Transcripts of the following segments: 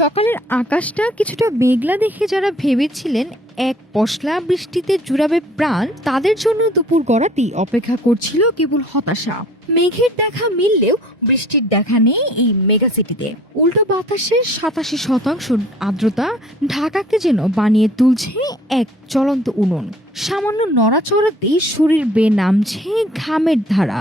সকালের আকাশটা কিছুটা মেঘলা দেখে যারা ভেবেছিলেন এক পশলা বৃষ্টিতে জুড়াবে প্রাণ, তাদের জন্য দুপুর গড়াতেই অপেক্ষা করছিল কেবল হতাশা। মেঘের দেখা মিললেও বৃষ্টির দেখা নেই এই মেগাসিটিতে। উল্টো বাতাসের 87% আর্দ্রতা ঢাকাকে যেন বানিয়ে তুলছে এক চলন্ত উনুন। সামান্য নড়াচড়াতেই শরীর বেয়ে নামছে ঘামের ধারা।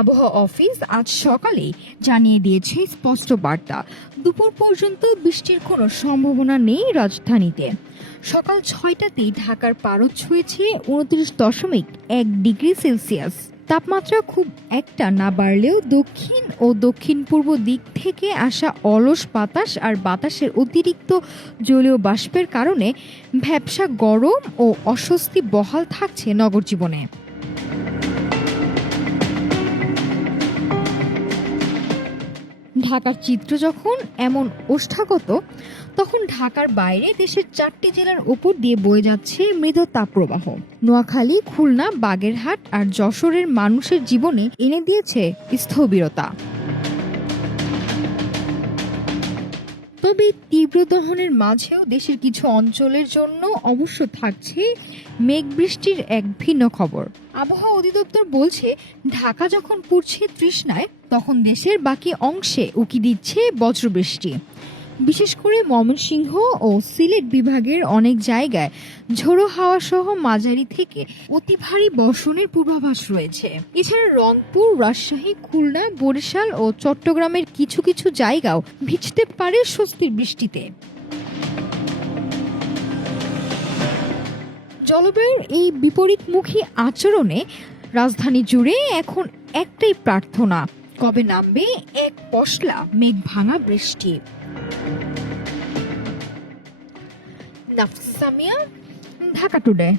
আবহাওয়া অফিস আজ সকালে জানিয়ে দিয়েছে স্পষ্ট বার্তা, দুপুর পর্যন্ত বৃষ্টির কোনো সম্ভাবনা নেই রাজধানীতে। সকাল 6টাতেই ঢাকার পারদ ছুঁয়েছে 29.1 ডিগ্রি সেলসিয়াস। তাপমাত্রা খুব একটা না বাড়লেও দক্ষিণ ও দক্ষিণ পূর্ব দিক থেকে আসা অলস বাতাস আর বাতাসের অতিরিক্ত জলীয় বাষ্পের কারণে ভ্যাপসা গরম ও অস্বস্তি বহাল থাকছে নগর জীবনে। ঢাকার চিত্র যখন এমন ওষ্ঠাগত, তখন ঢাকার বাইরে দেশের 4টি জেলার উপর দিয়ে বয়ে যাচ্ছে মৃদু তাপপ্রবাহ। নোয়াখালী, খুলনা, বাগেরহাট আর যশোরের মানুষের জীবনে এনে দিয়েছে স্থবিরতা। তবে তীব্র দহনের মাঝেও দেশের কিছু অঞ্চলের জন্য অবশ্য থাকছে মেঘ বৃষ্টির এক ভিন্ন খবর। আবহাওয়া অধিদপ্তর বলছে, ঢাকা যখন পুড়ছে তৃষ্ণায়, তখন দেশের বাকি অংশে উকি দিচ্ছে বজ্রবৃষ্টি। বিশেষ করে ময়মনসিংহ ও সিলেট বিভাগের অনেক জায়গায় ঝোড়ো হাওয়া সহ মাঝারি থেকে অতি ভারী বর্ষণের পূর্বাভাস রয়েছে। এছাড়া রংপুর, রাজশাহী, খুলনা, বরিশাল ও চট্টগ্রামের কিছু কিছু জায়গাও ভিজতে পারে স্বস্তির বৃষ্টিতে। জলবায়ুর এই বিপরীতমুখী আচরণে রাজধানী জুড়ে এখন একটাই প্রার্থনা, কবে নামবে এক পশলা মেঘ ভাঙা বৃষ্টি। নাফিসা সামিয়া, ঢাকা টুডে।